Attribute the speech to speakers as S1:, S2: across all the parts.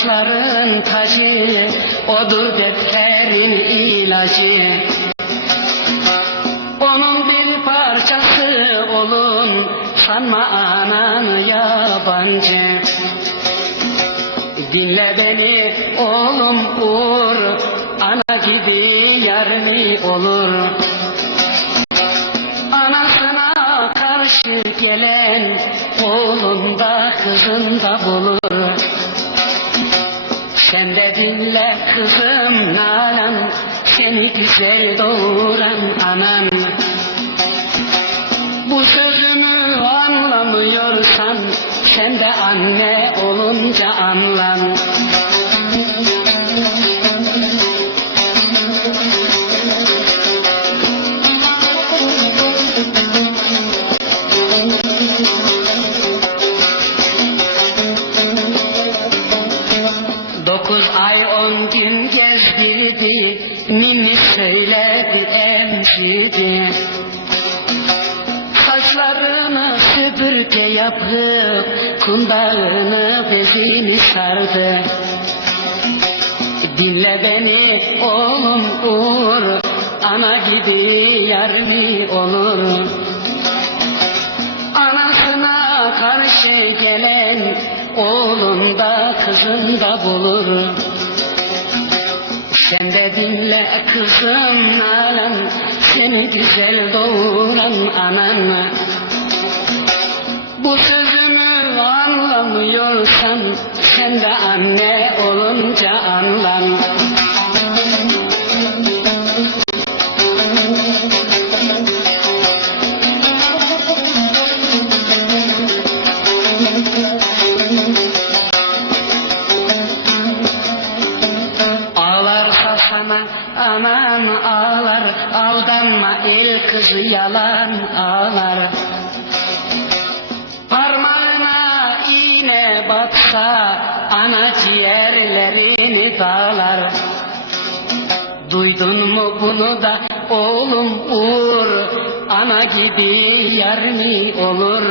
S1: başların tacı Odur defterin ilacı. Onun bir parçası olun Sanma anan yabancı. Dinle beni oğlum uğur Ana gibi yarını olur. Anasına karşı gelen Oğlunda kızında bulur. Sen de dinle kızım nalan Seni güzel doğuran anan Bu sözümü anlamıyorsan Sen de anne olunca anlan Dokuz ay on gün gezdirdi Ninni söyledi emzirdi. Saçlarını süpürge yapıp Kundağını bezini sardı. Dinle beni oğlum uğur Ana gibi yar mı olur kızında bulur Sen de dinle kızım nalan Seni güzel doğuran anan Bu sözümü anlamıyorsan Sen de anne anan ağlar Aldanma el kızı yalan ağlar. Parmağına iğne batsa Ana ciğerlerini dağlar. Duydun mu bunu da oğlum uğur? Ana gibi yar mı olur?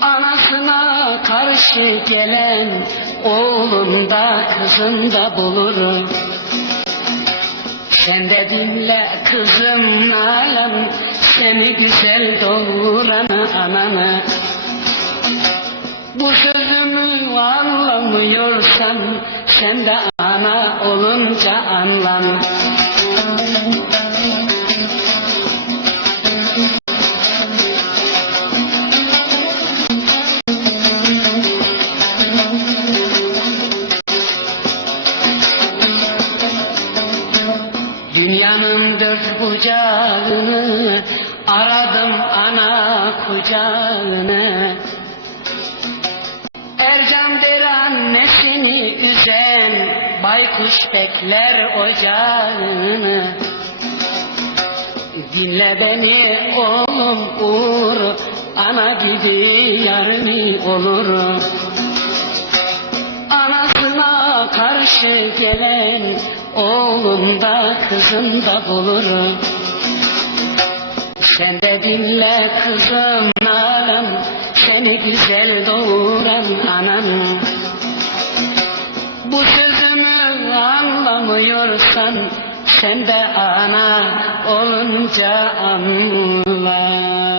S1: Anasına karşı gelen oğlunda kızında bulur. Sen de dinle kızım nalan seni güzel doğuran ananı. Bu sözümü anlamıyorsan sen de ana olunca anlan. Bucağını aradım ana kucağını. Ercan'dır annesini üzen baykuş bekler ocağını. Dinle beni oğlum uğur ana gibi yar mı olur? Anasına karşı gelen oğlunda kızında bulur. Sen de dinle kızım nalan seni güzel doğuran anan. Bu sözümü anlamıyorsan sen de ana olunca anla.